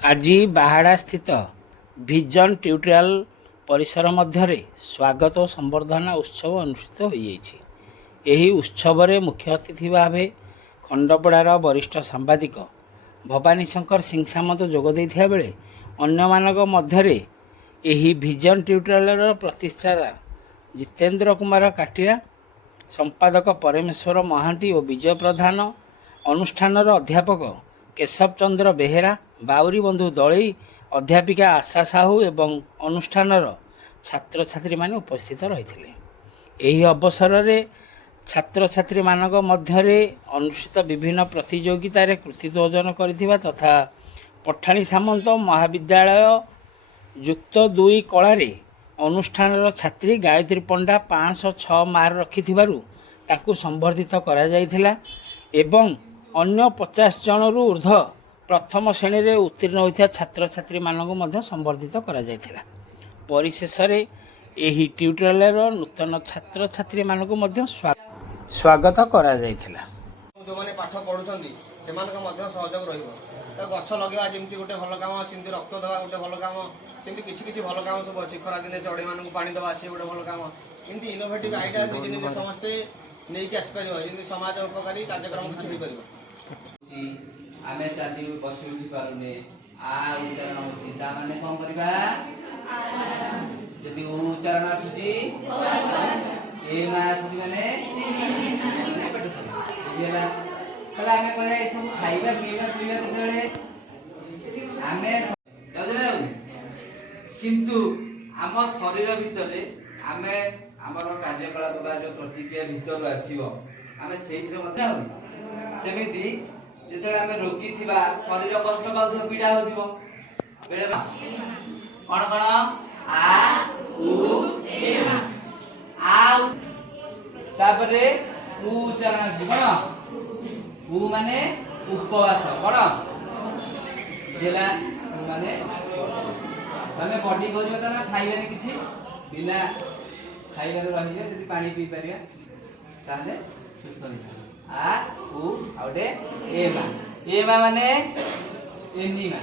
आज बाहाड़ा स्थित vision tutorial परिसर मध्य स्वागत और संबर्धना उत्सव अनुष्ठित हो यही उत्सव में मुख्य अतिथि भाव खंडपड़ार वरिष्ठ सांबादिक भवानी शंकर सिंह सामंत जोगदे बेले अन्य मध्य यही विजन ट्यूटोरियल प्रतिष्ठाता जितेंद्र कुमार काटिया संपादक परमेश्वर महांती और विजय प्रधान अनुष्ठानर अध्यापक केशव चंद्र बेहेरा बाउरी बंधु दलई अध्यापिका आशा साहू एवं अनुष्ठानर छात्र छात्री माने उपस्थित रही यही अवसर में छात्र छात्री मानक मध्य अनुष्ठित विभिन्न प्रतियोगिता कृतित्व अर्जन कर तथा पठाणी सामंत महाविद्यालय युक्त 2 कलार अनुष्ठानर छात्री गायत्री पंडा 506 मार्क रखि संबर्धित करा जायथिला एवं अन्य 50 जनरू ऊर्ध्व प्रथम श्रेणी में उत्तीर्ण होता छात्र छात्री मानक संबर्धित करा जायथिला। परिशेष में यही ट्यूटोरियल नूतन छात्र छात्री मानक स्वागत करा जायथिला। जो मैंने पाठ पढ़ुंट से सहयोग रछ लगे जमी गोटे भल कम सेमती रक्त देवा गोटे भल कम सेमती किसी भल कम सब अच्छे खरा दिन चढ़ई मानक पानी देवा सी गोटे भल कम एमती इनोभेटिव आइडिया निजे निजे समस्ते नहीं आसपर जमी समाज उपकारी कार्यक्रम किसी हो पार आमे चली बस उठी पारुने आ उच्चारण होची ता माने कोन करबा जदी उच्चारण आसुची ए मा आसुची माने पेट सब बुझिला कला आमे कोने ए सब खाइबा पीबा सुइबा केतबेले आमे जाउ किंतु आम शरीर भितरे आमे हमर कार्यकलाप बा जो प्रतिक्रिया भितर आसीबो आमे सेइथरे मते सेमिति जेते आमे रोगी थिबा शरीर कष्ट पाउथो पीड़ा होथिबो बेले कोन कोन आ उ ए आ तापरे उ उच्चारण जीवन उ माने उपवास कोन जेला माने हमें बॉडी को जो ना खाइबे किछि बिना खाइबे रहिबे जदी पानी पी परिया ताले सुस्त होई आ उ आउटे एमा माने एनिमा